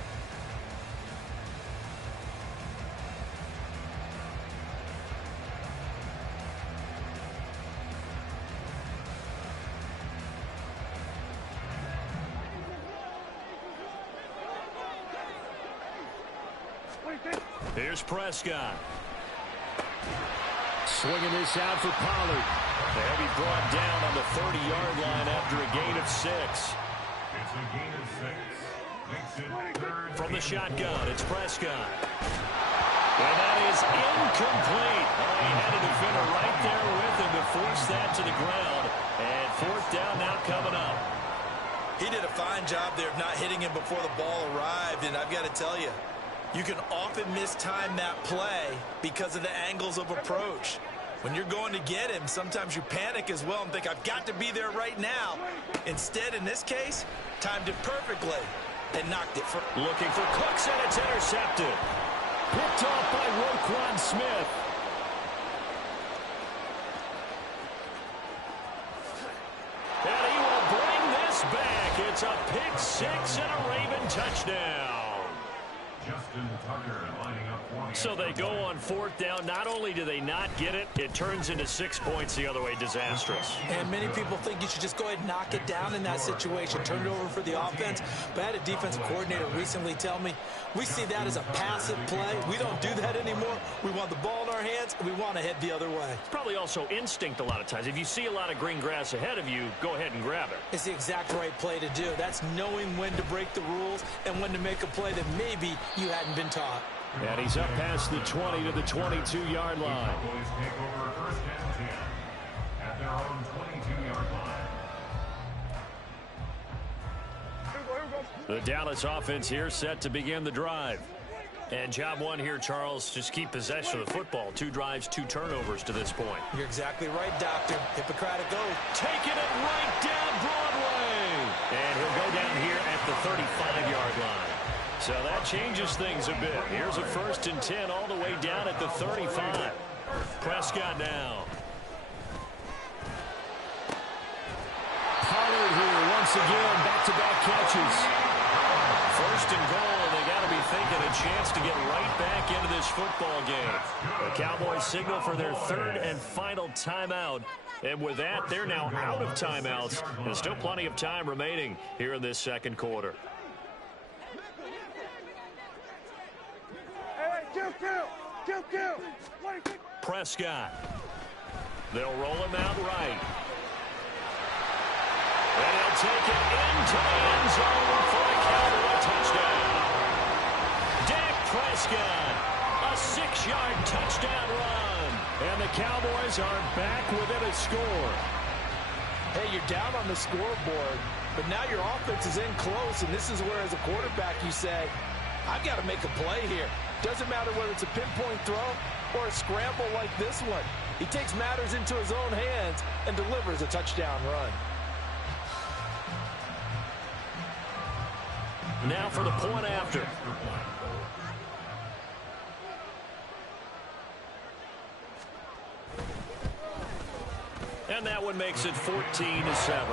Here's Prescott. Swinging this out for Pollard. They'll be brought down on the 30-yard line after a gain of 6. It's a gain of 6. Makes it 3rd. From the shotgun, it's Prescott. And that is incomplete. Oh, he had a defender right there with him to force that to the ground. And 4th down now coming up. He did a fine job there of not hitting him before the ball arrived, and I've got to tell you, you can often mistime that play because of the angles of approach. When you're going to get him, sometimes you panic as well and think, I've got to be there right now. Instead, in this case, timed it perfectly and knocked it. Looking for Cooks, and it's intercepted. Picked off by Roquan Smith. And he will bring this back. It's a pick 6 and a Raven touchdown. Justin Tucker lining up for So they go on 4th down. Not only do they not get it, it turns into 6 points the other way. Disastrous. And many people think you should just go ahead and knock it down in that situation, turn it over for the offense. But I had a defensive coordinator recently tell me, we see that as a passive play. We don't do that anymore. We want the ball in our hands, and we want to head the other way. It's probably also instinct a lot of times. If you see a lot of green grass ahead of you, go ahead and grab it. It's the exact right play to do. That's knowing when to break the rules and when to make a play that maybe you hadn't been taught. And he's up past the 20 to the 22-yard line. Cowboys take over 1st and 10 at their own 22-yard line. The Dallas offense here set to begin the drive. And job one here, Charles, just keep possession of the football. 2 drives, 2 turnovers to this point. You're exactly right, Doctor. Hippocratic oath. Taking it right down Broadway. And he'll go down here at the 35-yard line. So that changes things a bit. Here's a 1st and 10 all the way down at the 35. Prescott now. Pollard here once again, back-to-back catches. 1st and goal, and they got to be thinking a chance to get right back into this football game. The Cowboys signal for their 3rd and final timeout. And with that, they're now out of timeouts. There's still plenty of time remaining here in this second quarter. Prescott. They'll roll him out right. And he'll take it into the end zone for a Cowboy touchdown. Dak Prescott, a 6-yard touchdown run. And the Cowboys are back within a score. Hey, you're down on the scoreboard, but now your offense is in close, and this is where, as a quarterback, you say, I've got to make a play here. Doesn't matter whether it's a pinpoint throw or a scramble like this one. He takes matters into his own hands and delivers a touchdown run. Now for the point after. And that one makes it 14-7.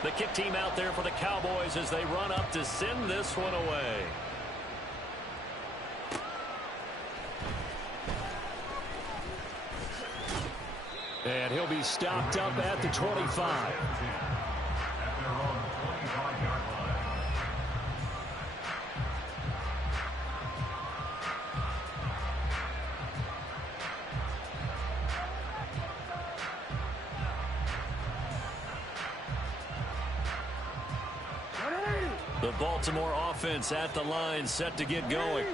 The kick team out there for the Cowboys as they run up to send this one away. And he'll be stopped up at the 25. The Baltimore offense at the line, set to get going.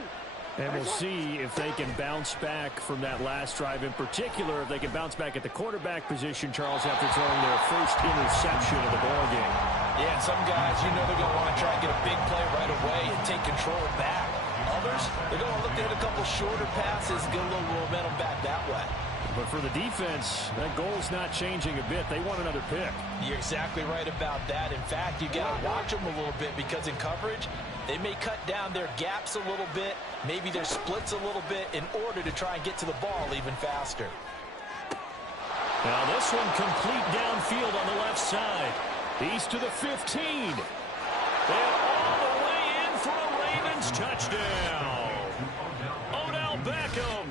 And we'll see if they can bounce back from that last drive. In particular, if they can bounce back at the quarterback position, Charles, after throwing their first interception of the ballgame. Yeah, some guys, you know they're going to want to try and get a big play right away and take control back. Others, they're going to look at a couple shorter passes, get a little momentum back that way. But for the defense, that goal's not changing a bit. They want another pick. You're exactly right about that. In fact, you got to watch them a little bit because in coverage, they may cut down their gaps a little bit, maybe their splits a little bit in order to try and get to the ball even faster. Now this one complete downfield on the left side. He's to the 15. And all the way in for a Ravens touchdown. Odell Beckham.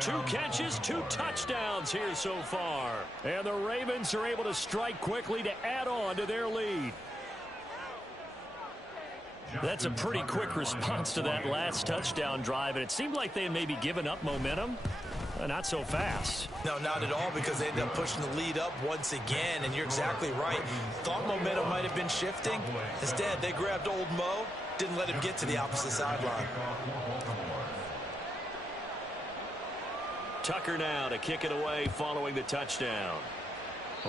2 catches, 2 touchdowns here so far. And the Ravens are able to strike quickly to add on to their lead. That's a pretty quick response to that last touchdown drive, and it seemed like they had maybe given up momentum. Not so fast. No, not at all, because they ended up pushing the lead up once again, and you're exactly right. Thought momentum might have been shifting. Instead, they grabbed old Mo, didn't let him get to the opposite sideline. Tucker now to kick it away following the touchdown.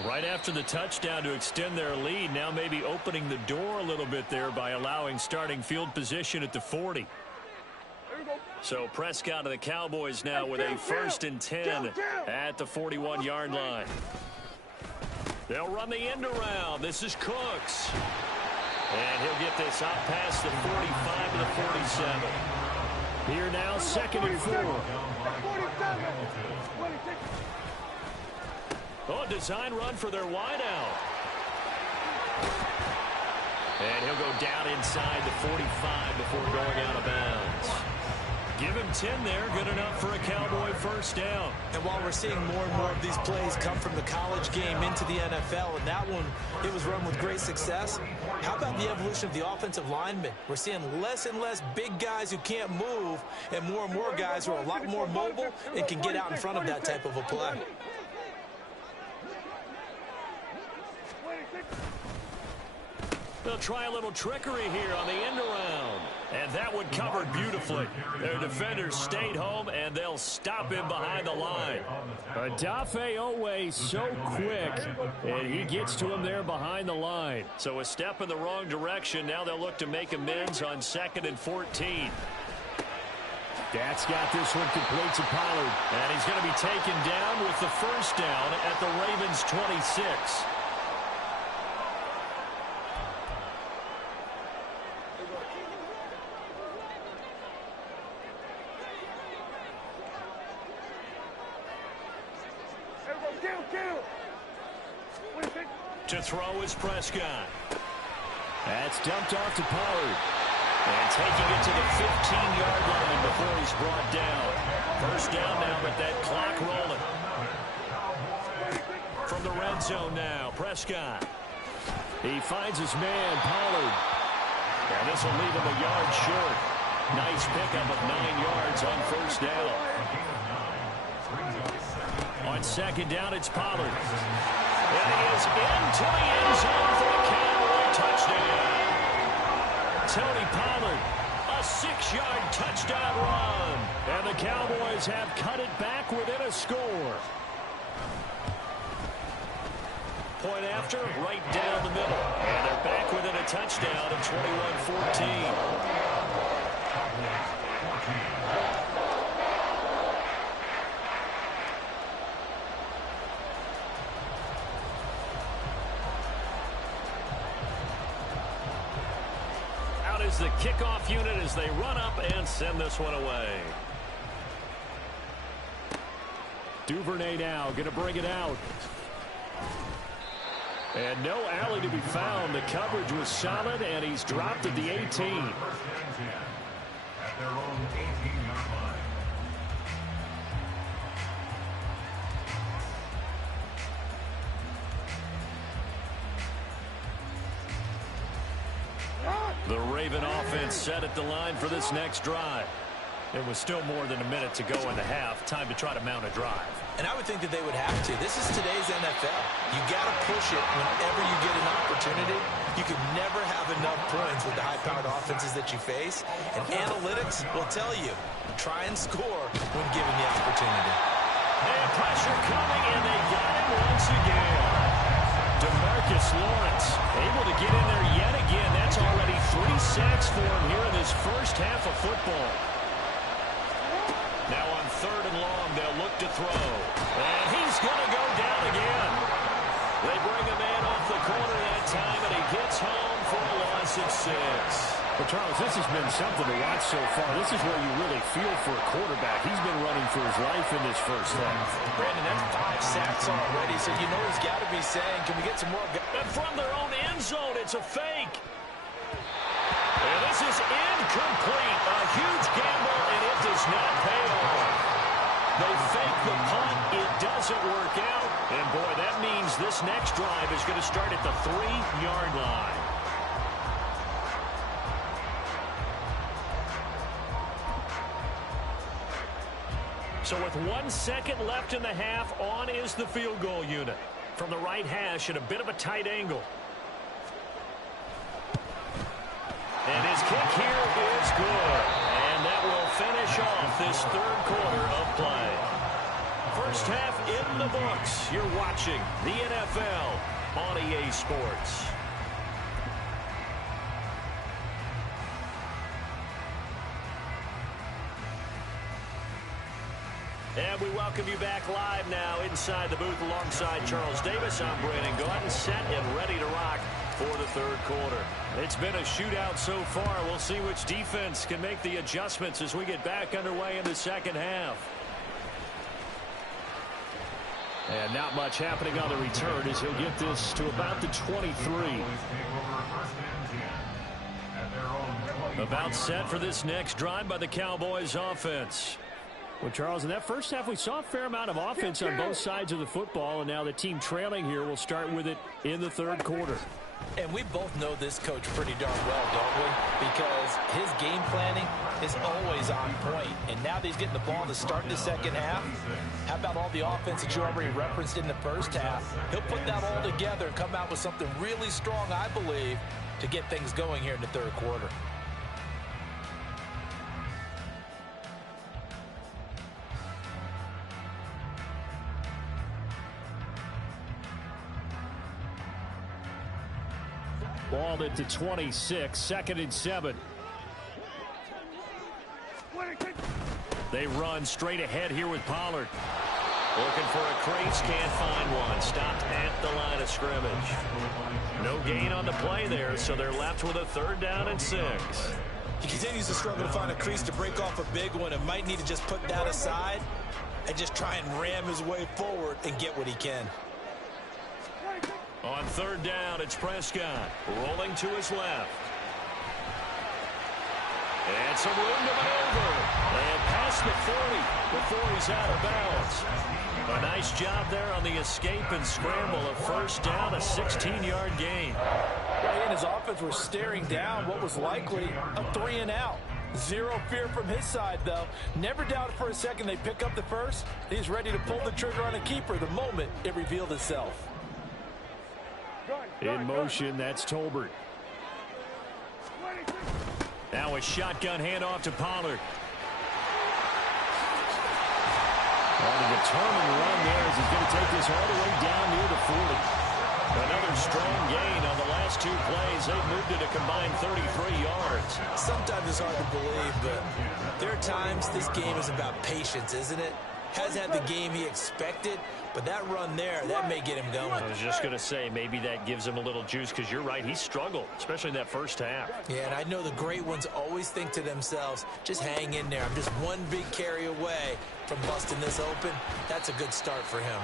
Right after the touchdown to extend their lead, now maybe opening the door a little bit there by allowing starting field position at the 40. So Prescott and the Cowboys now with a 1st and 10 at the 41-yard line. They'll run the end around. This is Cooks. And he'll get this up past the 45 to the 47. Here now, 2nd and 4. Oh, design run for their wideout. And he'll go down inside the 45 before going out of bounds. Give him 10 there, good enough for a Cowboy 1st down. And while we're seeing more and more of these plays come from the college game into the NFL, and that one, it was run with great success, how about the evolution of the offensive linemen? We're seeing less and less big guys who can't move, and more guys who are a lot more mobile and can get out in front of that type of a play. They'll try a little trickery here on the end around. And that one covered beautifully. Their defenders stayed home, and they'll stop him behind the line. Odafe Owe so quick, and he gets to him there behind the line. So a step in the wrong direction. Now they'll look to make amends on 2nd and 14. That's got this one complete to Pollard. And he's going to be taken down with the 1st down at the Ravens' 26. To throw is Prescott. That's dumped off to Pollard. And taking it to the 15-yard line before he's brought down. 1st down now with that clock rolling. From the red zone now, Prescott. He finds his man, Pollard. And this will leave him a yard short. Nice pickup of 9 yards on 1st down. On 2nd down, it's Pollard. And he is into the end zone for a Cowboy touchdown. Tony Pollard, a 6-yard touchdown run. And the Cowboys have cut it back within a score. Point after, right down the middle. And they're back within a touchdown of 21-14. The kickoff unit as they run up and send this one away. Duvernay now going to bring it out. And no alley to be found. The coverage was solid, and he's dropped at the 18. At their own 18-yard line. The Raven offense set at the line for this next drive. It was still more than a minute to go in the half. Time to try to mount a drive. And I would think that they would have to. This is today's NFL. You got to push it whenever you get an opportunity. You can never have enough points with the high-powered offenses that you face. And analytics will tell you, try and score when given the opportunity. And pressure coming, and they got it once again. DeMarcus Lawrence able to get in there yet again. That's already 3 sacks for him here in this 1st half of football. Now on 3rd and long, they'll look to throw. And he's going to go down again. They bring a man off the corner that time, and he gets home for a loss of 6. Well, Charles, this has been something to watch so far. This is where you really feel for a quarterback. He's been running for his life in this first half. Brandon, that's 5 sacks already, so you know he's got to be saying, can we get some more? And from their own end zone, it's a fake. And this is incomplete. A huge gamble, and it does not pay off. They fake the punt. It doesn't work out. And, boy, that means this next drive is going to start at the 3-yard line. So with 1 second left in the half, on is the field goal unit. From the right hash at a bit of a tight angle. And his kick here is good. And that will finish off this third quarter of play. First half in the books. You're watching the NFL on EA Sports. And we welcome you back live now inside the booth alongside Charles Davis. I'm Brandon Gordon, set and ready to rock for the third quarter. It's been a shootout so far. We'll see which defense can make the adjustments as we get back underway in the second half. And not much happening on the return as he'll get this to about the 23. About set for this next drive by the Cowboys offense. Well, Charles, in that first half, we saw a fair amount of offense on both sides of the football, and now the team trailing here will start with it in the third quarter. And we both know this coach pretty darn well, don't we? Because his game planning is always on point. And now that he's getting the ball to start the second half, how about all the offense that you already referenced in the first half? He'll put that all together and come out with something really strong, I believe, to get things going here in the third quarter. Ball at the 26, 2nd and 7. They run straight ahead here with Pollard. Looking for a crease, can't find one. Stopped at the line of scrimmage. No gain on the play there, so they're left with a 3rd down and 6. He continues to struggle to find a crease to break off a big one and might need to just put that aside and just try and ram his way forward and get what he can. On 3rd down, it's Prescott rolling to his left. And some room to maneuver. And past the 40 before he's out of bounds. A nice job there on the escape and scramble. A 1st down, a 16-yard gain. He and his offense were staring down what was likely a 3-and-out. Zero fear from his side, though. Never doubted for a second they pick up the first. He's ready to pull the trigger on a keeper the moment it revealed itself. In motion, that's Tolbert. Now a shotgun handoff to Pollard. On a determined run there as he's going to take this all the way down near the 40. Another strong gain on the last 2 plays. They've moved it a combined 33 yards. Sometimes it's hard to believe, but there are times this game is about patience, isn't it? Hasn't had the game he expected, but that run there, that may get him going. I was just going to say, maybe that gives him a little juice, because you're right, he struggled, especially in that first half. Yeah, and I know the great ones always think to themselves, just hang in there. I'm just one big carry away from busting this open. That's a good start for him.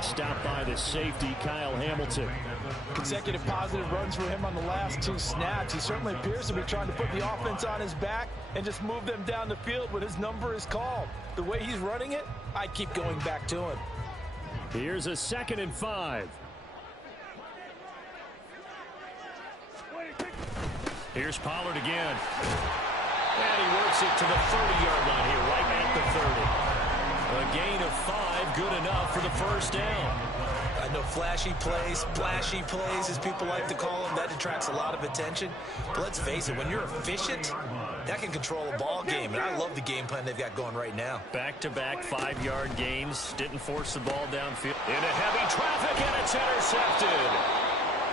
Stopped by the safety, Kyle Hamilton. Consecutive positive runs for him on the last 2 snaps. He certainly appears to be trying to put the offense on his back and just move them down the field when his number is called. The way he's running it, I keep going back to him. Here's a 2nd and 5. Here's Pollard again. And he works it to the 30-yard line here, right at the 30. A gain of 5, good enough for the 1st down. I know flashy plays, splashy plays, as people like to call them, that attracts a lot of attention. But let's face it, when you're efficient, that can control a ball game. And I love the game plan they've got going right now. Back-to-back 5-yard gains. Didn't force the ball downfield. Into heavy traffic, and it's intercepted.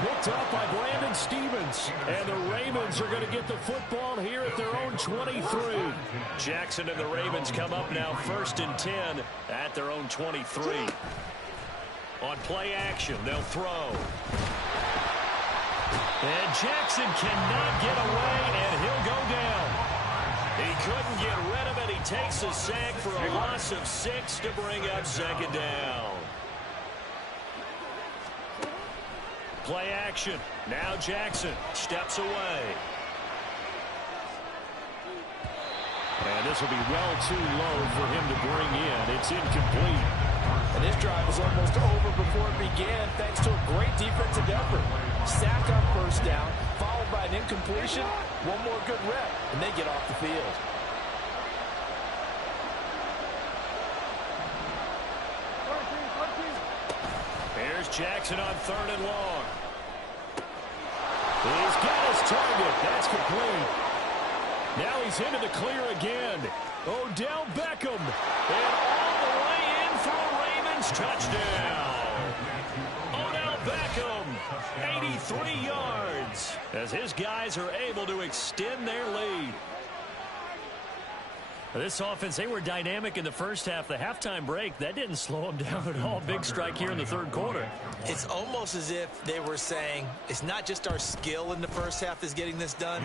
Picked up by Brandon Stevens. And the Ravens are going to get the football here at their own 23. Jackson and the Ravens come up now 1st and 10 at their own 23. On play action, they'll throw. And Jackson cannot get away, and he'll go down. He couldn't get rid of it. He takes a sack for a loss of 6 to bring up 2nd down. Play action. Now Jackson steps away. And this will be well too low for him to bring in. It's incomplete. And this drive was almost over before it began thanks to a great defensive effort. Sack on 1st down, followed by an incompletion. One more good rep, and they get off the field. Here's Jackson on 3rd and long. He's got his target. That's complete. Now he's into the clear again. Odell Beckham. And all the way in for a Ravens touchdown. Odell Beckham, 83 yards, as his guys are able to extend their lead. This offense, they were dynamic in the first half. The halftime break, that didn't slow them down at all. Big strike here in the 3rd quarter. It's almost as if they were saying, it's not just our skill in the first half that's getting this done,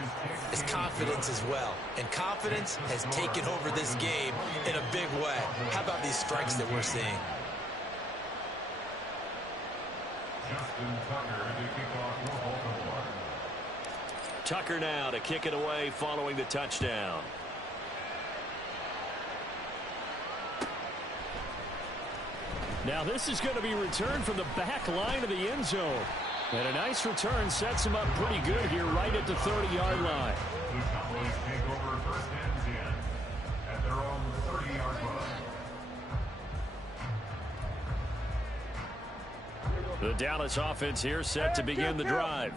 it's confidence as well. And confidence has taken over this game in a big way. How about these strikes that we're seeing? Tucker now to kick it away following the touchdown. Now this is going to be returned from the back line of the end zone. And a nice return sets him up pretty good here right at the 30-yard line. The Cowboys take over 1st and 10 at their own 30-yard line. The Dallas offense here set to begin the drive.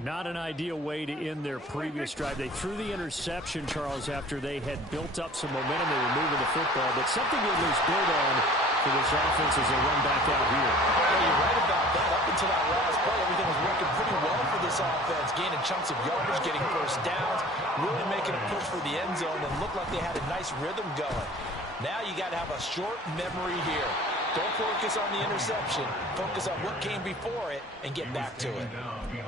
Not an ideal way to end their previous drive. They threw the interception, Charles, after they had built up some momentum. They were moving the football, but something to at least build on for this offense as they run back out here. Well, you're right about that. Up until that last play, everything was working pretty well for this offense. Gaining chunks of yardage, getting 1st downs, really making a push for the end zone, and looked like they had a nice rhythm going. Now you got to have a short memory here. Don't focus on the interception. Focus on what came before it and get back to it.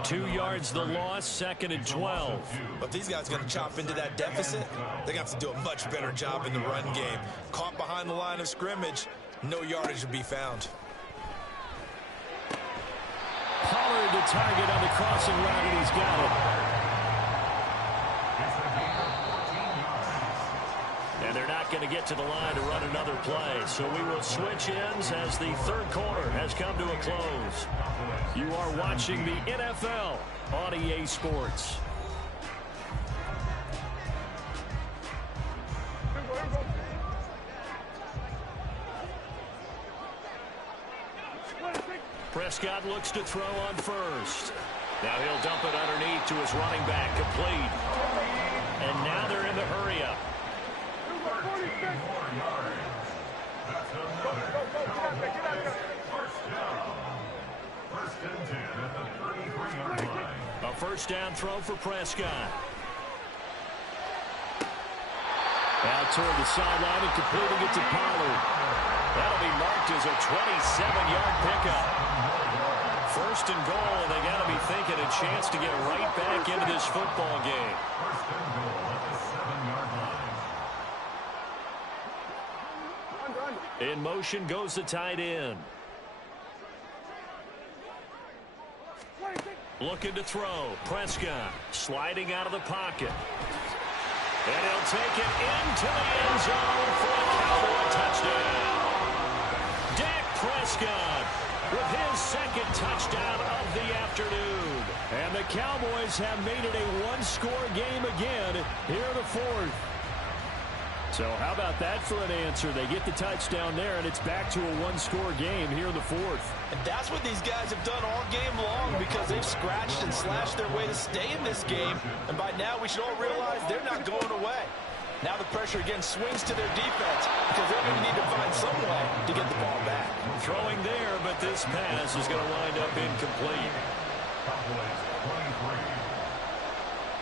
2 yards the loss, 2nd and 12. But these guys are going to chop into that deficit. They're going to have to do a much better job in the run game. Caught behind the line of scrimmage, no yardage to be found. Pollard the target on the crossing route, and he's got it. And they're not going to get to the line to run another play. So we will switch ends as the 3rd quarter has come to a close. You are watching the NFL on EA Sports. Prescott looks to throw on 1st. Now he'll dump it underneath to his running back, complete. And now they're in the hurry-up. A 1st down throw for Prescott. Out toward the sideline and completing it to Pollard. That'll be marked as a 27-yard pickup. 1st and goal, and they got to be thinking a chance to get right back into this football game. 1st and goal at the 7-yard line. In motion goes the tight end. Looking to throw. Prescott sliding out of the pocket. And he'll take it into the end zone for a Cowboy touchdown. Dak Prescott with his 2nd touchdown of the afternoon. And the Cowboys have made it a one-score game again here in the 4th. So how about that for an answer? They get the touchdown there, and it's back to a one-score game here in the 4th. And that's what these guys have done all game long because they've scratched and slashed their way to stay in this game. And by now, we should all realize they're not going away. Now the pressure again swings to their defense because they're going to need to find some way to get the ball back. Throwing there, but this pass is going to wind up incomplete. Cowboys 23.